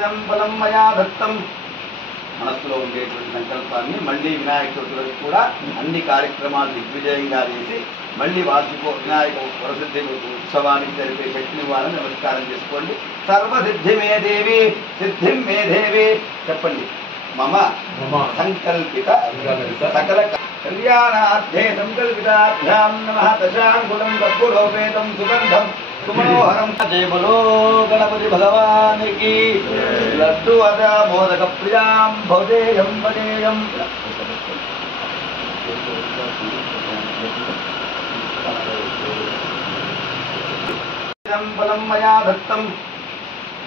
బలం మయా దత్తం మనస్సులో ఉండేటువంటి సంకల్పాన్ని మళ్ళీ వినాయక చవితి వరకు కూడా అన్ని కార్యక్రమాలు దిగ్విజయంగా చేసి మళ్ళీ వినాయక వరసిద్ధి ఉత్సవానికి జరిపే శక్తిని ఇవ్వాలని నమస్కారం చేసుకోండి. సర్వసిద్ధి మే దేవి సిద్ధిం మే దేవి చెప్పండి. మమ సంకల్పిత సకల కళ్యాణార్థే సంకల్పితాభ్యాం నమః. దశాంగుళం కర్పూరోపేతం సుగంధం సుమనోహరం. జయ బలో గణపతి భగవానికి. లడ్డు అద మోదక ప్రియాం భౌదేయం వదేయం. బలం మయా దత్తం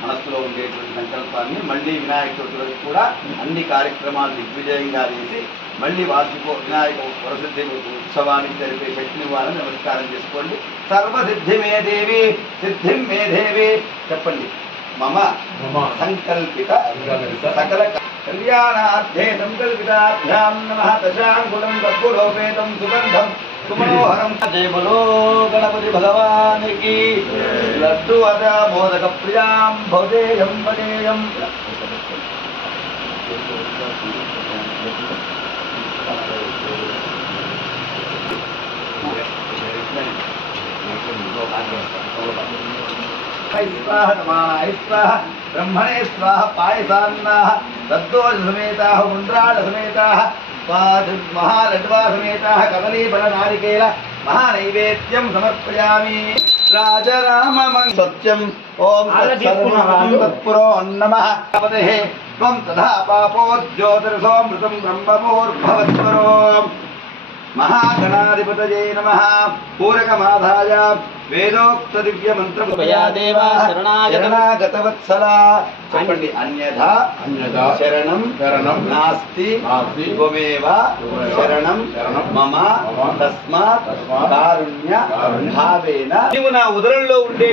మనస్సులో ఉండేటువంటి సంకల్పాన్ని మళ్ళీ వినాయక చవితి వరకు కూడా అన్ని కార్యక్రమాలు దిగ్విజయంగా చేసి మళ్ళీ వినాయక వరసిద్ధి ఉత్సవానికి జరిపే శక్తిని ఇవ్వాలని నమస్కారం చేసుకోండి. సర్వసిద్ధి మే దేవి సిద్ధిం మే దేవి చెప్పండి. మమ సంకల్పిత సకల కళ్యాణార్థే సంకల్పితాభ్యాం నమః. దశాంగుళం కర్పూరోపేతం సుగంధం సుమనోహరం. జయ బలో గణపతి భగవానికి. లడ్డు అద మోదక ప్రియాం భౌదేయం వదేయం. బ్రహ్మణే స్వాహ పాయసాన్నాః తద్దోజ సమేతాః ముండ్రాళ సమేతాః మహాలడ్వా సమేతాః కదలీఫల నారికేల మహానైవేద్యం సమర్పయామి. రాజరామమం సత్యం. ఓం తత్పురో నమః. త్వం తథా పాపోజ్యోతిర్సోమృతం బ్రహ్మమూర్భవత్వరో. మహాగణాధిపతయే నమః. పూరకమాధాయ వేదోక్త దివ్య మంత్రం శరణాగతవత్సల చెప్పండి. అన్యథా శరణం నాస్తి త్వమేవ శరణం మమ తస్మాత్ కారుణ్య భావేన. నీవు నా ఉదరంలో ఉండే